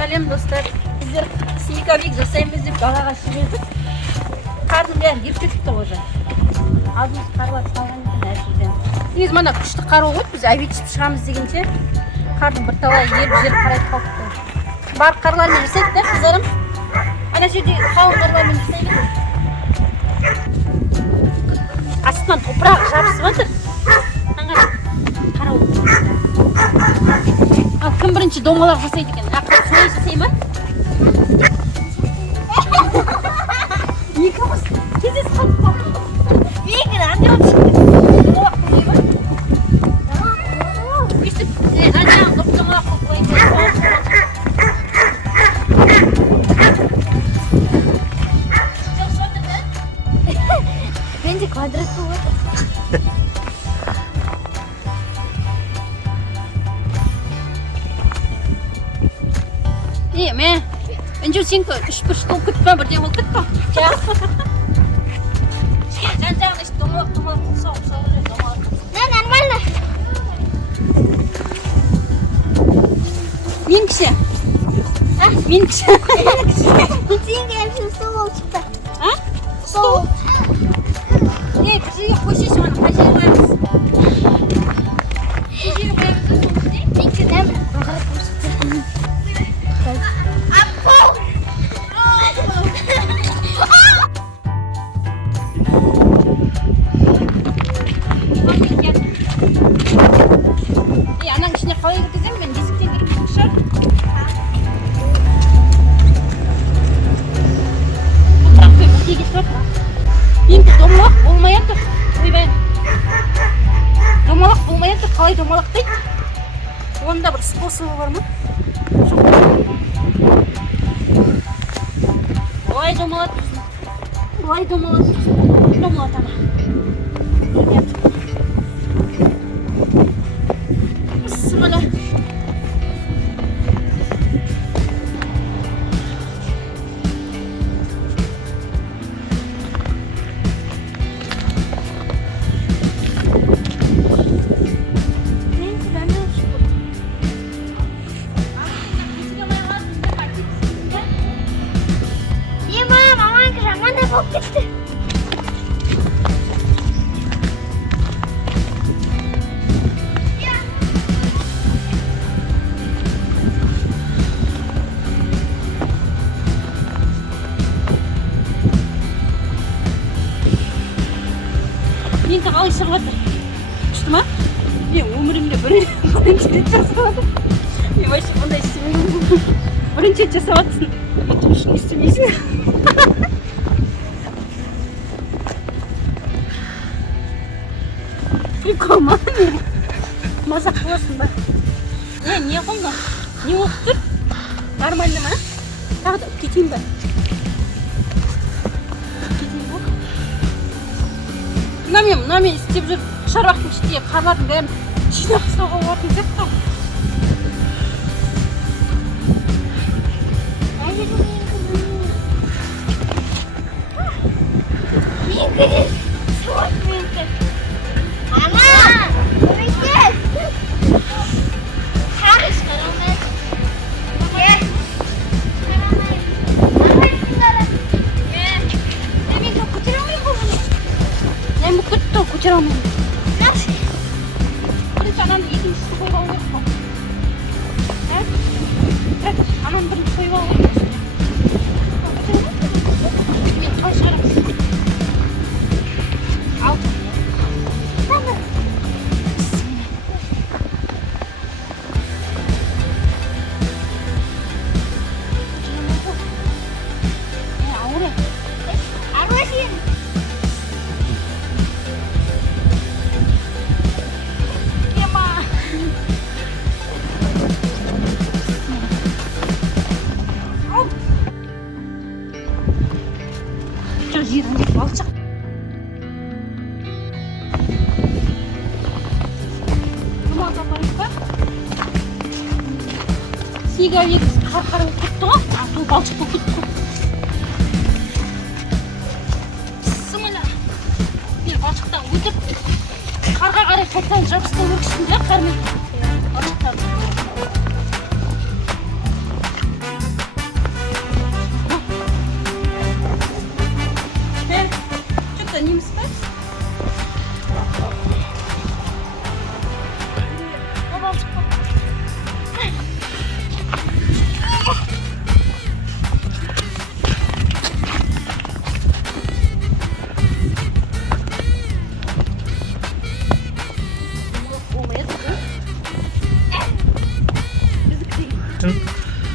Сәлем достар. Біздер снеговик жасаймыз деп далаға шығып қардың бәрі еріп кетіпті ғой. Алдымыз қарлар салған екен әр жерден. Негізі мына күшті қар ғой, біз әуетшіп шығамыз дегенше қардың бірталай еріп жер қарайтып қалыпты. Бар қарлармен жасайды да қыздарым. Ана жерде қалың қарлармен жасайды. Астынан топырақ жабысып жатыр. Қарау. Ал кім бірінші домалақ жасайды екен? Ақыры солай жасай ма? Екеуміз кездесіп қалдық. Егер аңдап шығып домалақ қылмай ма? Өйстіп аңдап домалақ қылып қойып Бенде квадрат болады. Мен önce сенкі үш бұрыш болып кетіп па, бірден болып кетіп па? Жан-жағын ішіп домалақ қылса жүр, домалақ. Да, нормально. Мен кіші. Мен кіші. Сенкі әпсін стол болып шықты. Стол? Бір жерге қойшеші ғана, қай жерге қоямыз? Қай жерге қоямыз? Менкі дәмі. Бағарып болып шықты. Ананың ішіне қалай кіргіземін? Мен есіктен кіргізіп шығар. Бірақ қой, бірге кетіп жатыр. Енді домалақ болмай жатыр. Ойбай. Домалақ болмай жатыр. Қалай домалақ дейді? Онда бір способы бар ма? Олай домалат. Олай домалат. Домалат ана. Bismillah. Мен қалай шығып жатыр? Күшті ма? Мен өмірімде бірінші рет жасап жатыр. Мен вообще бұндай істемеймін. Бірінші рет жасап жатырсың. Ютуб үшін істемейсің. Прикол ма? Мазақ қыласың ба? Не қылма? Не болып тұр? Нормально ма? Тағы да кетейін ба? Мынамен істеп жүр шаруақтың ішінде қарлардың бәрін жинап ұстауға болатын сияқты. Көтер алмаймын. Бірінші ананы екіншісі қойып алу керек қой. Ананы бірінші қойып алу керек. Мен қалай шығарамыз? Ал. Ауыр. Ауыр сен. Жерін кетіп алшақ. Думал тапайық па? Снеговик қар-қар болып кетті ғой. Бұл балшық болып кетті ғой. Bismillah. Мен балшықтан өтіп қарға қарай қайтадан жабыстау керексің да қармен. Балшықтан.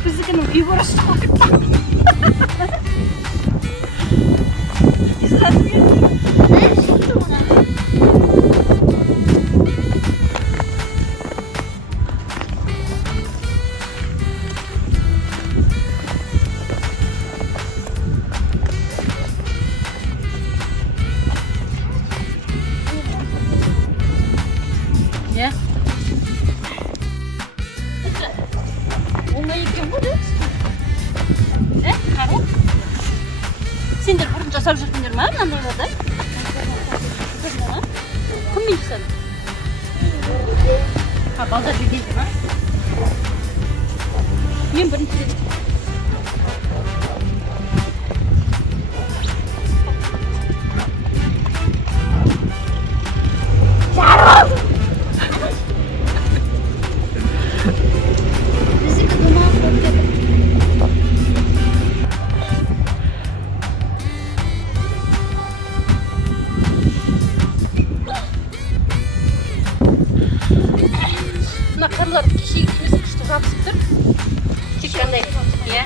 Біздікінің фигурасы шығып кетті. Ya. Оңай екен ғой дұрыс. Қару? Сендер бұрын жасап жүрдіңдер ма мынандайларды? Кіммен жасады? Балдар жүргенде ма? Мен бірінші рет. Мына қарлар кешегі кемесі күшті жабысып тұр. Тек қандай, иә.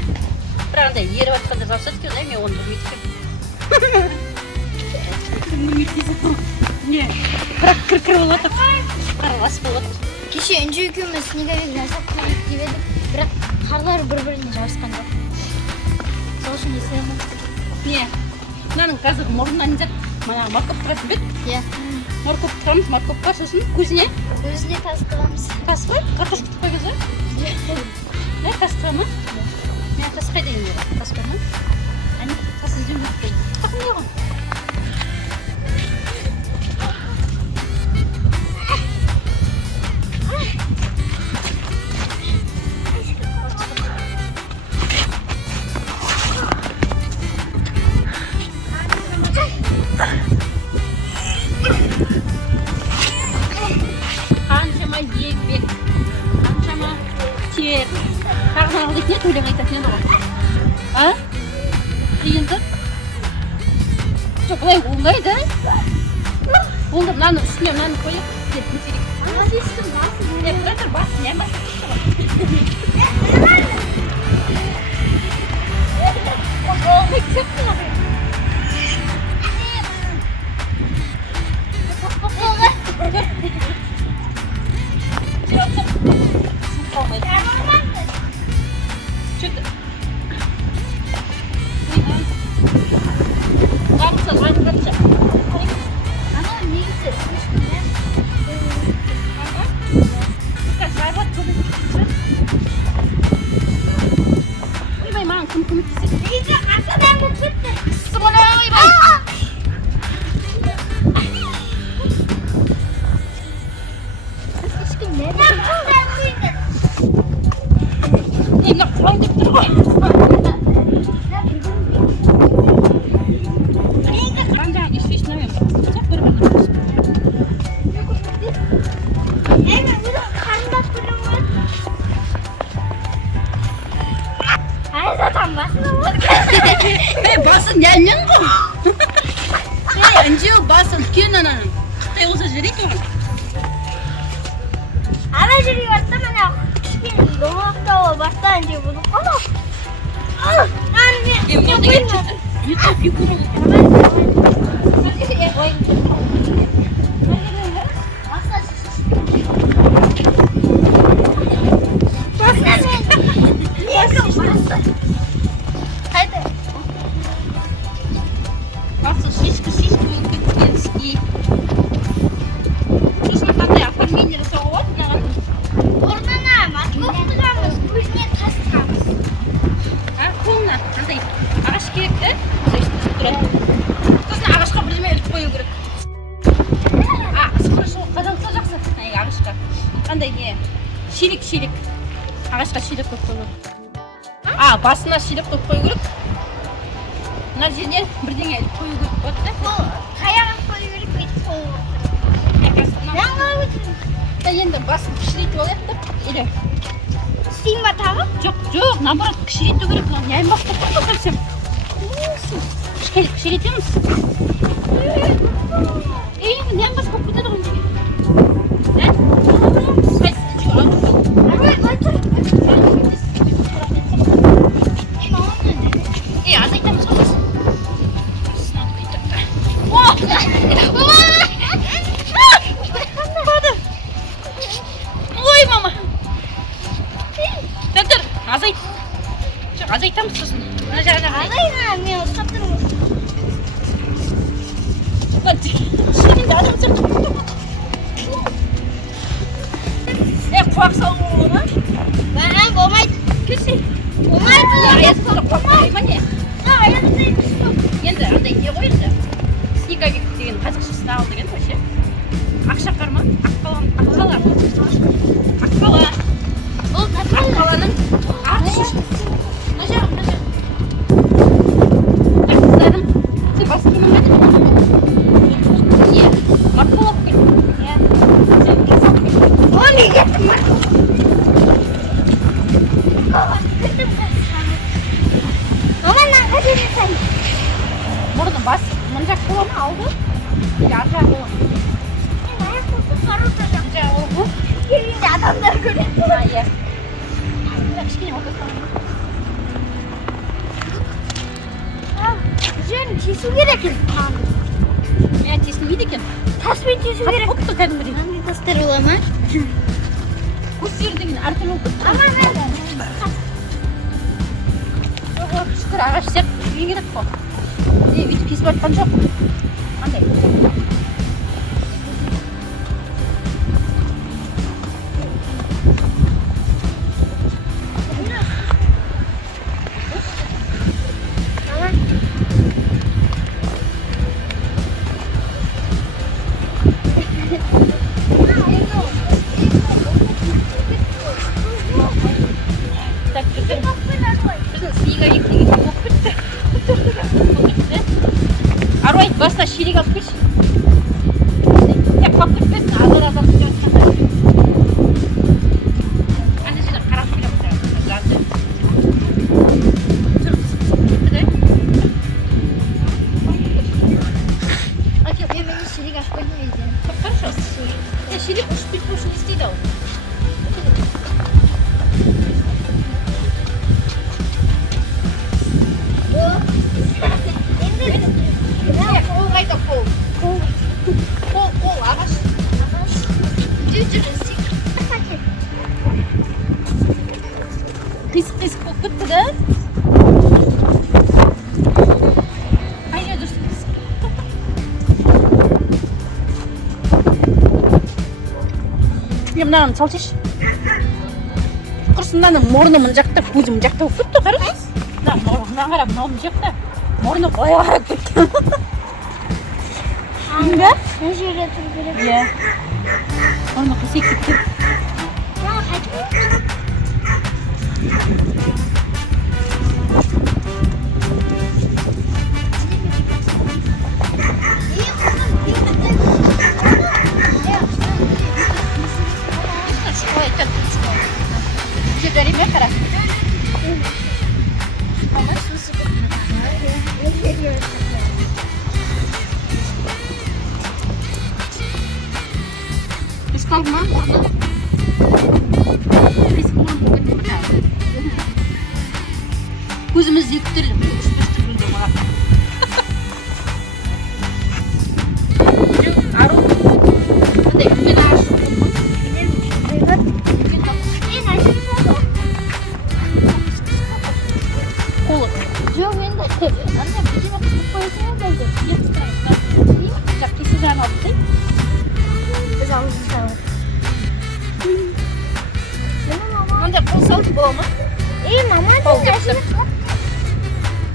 Бірақ андай еріп жатқанда жабысады екен, мен оны білмейді. Не? Бірақ кір-кір болып жатыр. Қаралас болып жатыр. Кеше Үнжу екеуміз снеговик жасап көрейік деп едік, бірақ қарлар бір-біріне жабысқан жоқ. Сол үшін есе алмадық. Не? Мынаның қазір мұрнынан не зат? Мына морковка тұратын бет? Иә. Морковка тұрамыз, морковка сосын көзіне? Көзіне тас тығамыз. Тас қой? Картошка тұқпай көзі? Тас тұға ма? Мен тас қайда енді? Тас қой ма? Әне, тас іздеу өтпейді. Тақым не ғой? Қаншама еңбек, қаншама тер. Тағын алды екен, төлем айтатын еді ғой. А? Енді? Жоқ, бұлай оңайды. Олды мынаны үстіне мынаны қойып, деп көтерейік. Ана ешкім басын. Тұра тұр, басын, не басын? Оңай кетті ғой. Басын нәлмен ғой. Үнжу басы үлкен ананың. Қытай болса жүрейді оған. Ана жүрей баста мына кішкене домалақтауы баста Үнжу бұны қала. Мен деген жүрді. Ете фигура шелек. Ағашқа шелек көп қою керек. Басына шелек көп қою керек. Мына жеріне бірдеңе қою керек болады да. Қаяғын қою керек өйтіп қою керек. Енді басын кішірейтіп алайық та, или істейін ба тағы? Жоқ, наоборот, кішірейту керек. Нәйін бастап қойып көрсем. Кішірейтеміз. Нәйін бастап кетеді ғой. азайтамыз сосын мына жағына қарай. Азайға мен ұстап тұрмын. Шынында адам сияқты. Құлақ салу ма? Болмайды. Келсе. Болмайды. Аясында құлақ салай ма не? Аясында Енді андай не ғой енді. Снеговик деген қазақшасын ал деген вообще. Ақшақар ма? Аққала. Ол Аққаланың аты шошқа. Мына жағым. Қыздарым, сен бас киемедің? Не? Маркова қой. Иә. Сен жасап қой. О, неге тұрмақ? Маман қажет етсән. Мұрны бас, мына жақ бола ма алды? Ар жағы бола ма? Мен аяқ қосып қаруды жақ. Мына жағы бола ма? Келгенде адамдар көреді. Иә. Кішкене отырсам. Жөн тесу керек екен. Мен тесілмейді екен. Таспен тесу керек. Қатты кәдімгідей. Қандай тастар бола ма? Көздері деген әртүрлі болып кетті. Шүкір ағаш сияқты не керек қой. Бүйтіп кесіп жатқан жоқ. Қандай? Так, біздің снеговик деген болып кетті. Аруай, басына шелек алып келші. Қалып кетпесін, азар-азар түсіп жатқанда. Ана жерде қарап келіп жатыр. Түр қызып кетті де. Әке, мен шелек ашып қойдым екен. Қарашы, шелек ұшып кетіп үшін не істейді ау? Қол қайда қол? Қол, ағаш. Қисық болып кетті да? Қай жерде жүрсің қисық? Мен мынаған салшыш. Құрсын мынаның мұрны мына жақта, көзі мына жақта болып кетті, қарашы. Мына қара, мынау мына жақта. Мұрны былай қарап кеткен. Мына жерде тұру керек. Иә. Мұрны қисайып кеткен. Жариме қара. Біз қалды ма? Көзіміз екі түрлі. Үш-бес түрлі маған. Ару. Қандай үлкен ағаш. Қолы. Жоқ, енді анда бірдеңе қысып қойсың болды. Жақ кесіп жағын алып тей. Біз аузын салып. Мында қол салып бола ма? Мама, Қол депсіп.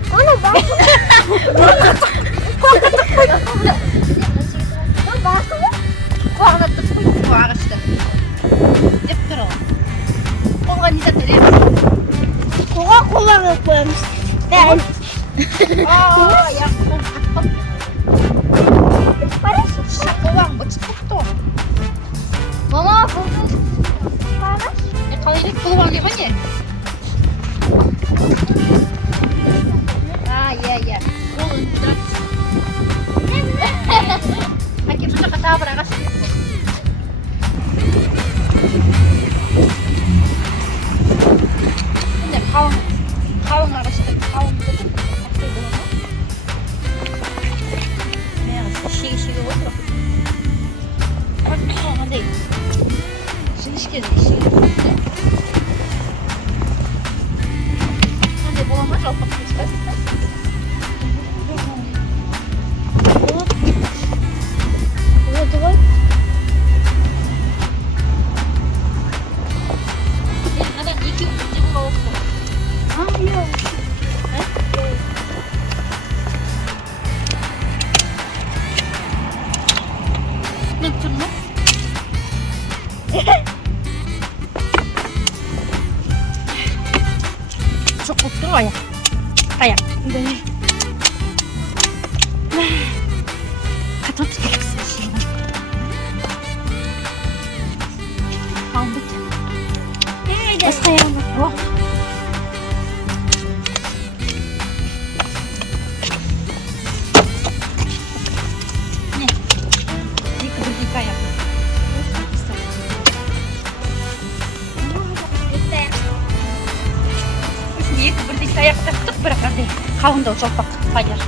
Оны басы. Құлағына тұрып қойып бұл ағашты. Деп тұр ол. Қолға не зат береміз? Қолға қоямыз. Дәл. Я қол қатқып. Қолағын бұтшып қойыпты ғой. Мама, қолды. Қалай рет қолуан деп не? Иә. Ол үндіріп. Әке, бұнда қата бір ағаш. Енді қалың ағашты, қалың бұтын. Әксей болады ма? Мен шеге отырып. Қандай жіңішке шеге. жалпақ қылышты. Болады ғой. Надан екеуі бірдей бола оқы. Иә. Мен тұрмы? Жоқ болып тұр ғой аяқ. Аяқ. Қатып келгісі жинап. Қалың бет. Басқа аяғым бар. Не. Екі бірдей аяқ. Екі бірдей аяқ таптық, бірақ андай қалыңдау жалпақ фанер.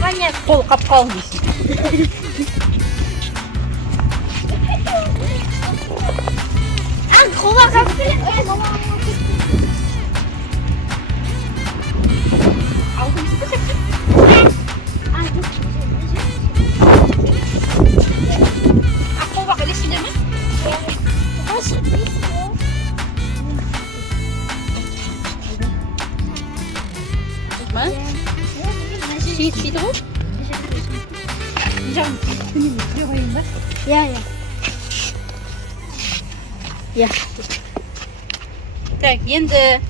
Фанер. Қол қап қалың дейсің. Қолға қапты. Алдым істесек. Қолбақ ілесіңдер ме? Ма? Шиді ғой? Жағын күнемен күре қойын ба? Иә. Так, енді...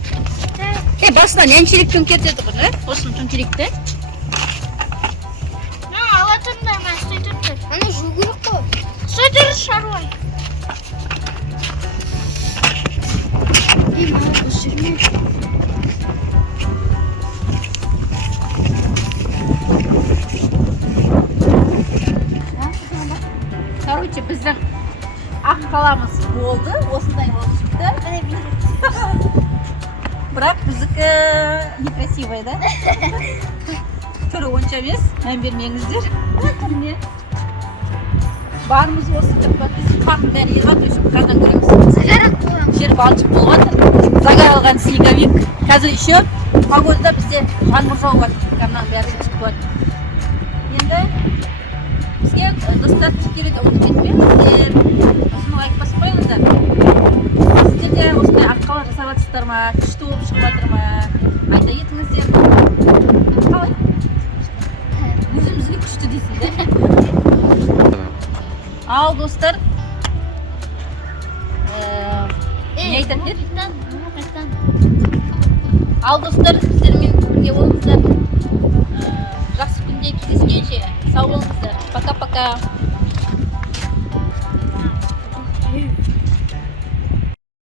Басынан әншелік төңкертеді ғой, осыны төңкеректі. Алатындар ма, сөйтіп. Аны жу керек қой. Сөйтір шаруай. Короче, біздің ақ қаламыз болды, осындай болып шықты. Бірақ біздікі некрасивый, да? Түрі онша емес, мән бермеңіздер. Түріне. Барымыз осы тұрпа, біздің қардың бәрі еған, өшіп қардан көреміз. Загарат болған. Жер балшық болғатыр. Загар алған снеговик. Қазір еще погодада бізде жаңбыр жауып жатыр. Карнан бәрі шығып болады. Енді бізге достар тікеледі ұмытып кетпеңіздер. Осыны лайк басып қойыңыздар. Сіздер де осындай аққалар жасап жатсыздар ма, күшті болып шығып жатыр ма, айта кетіңіздер. Қалай? Өзімізге күшті дейсіңдер. Ал достар, не айтатын еді? Ал достар, сіздермен бірге болыңыздар. Жақсы күнде кездескенше сау болыңыздар. Пока-пока.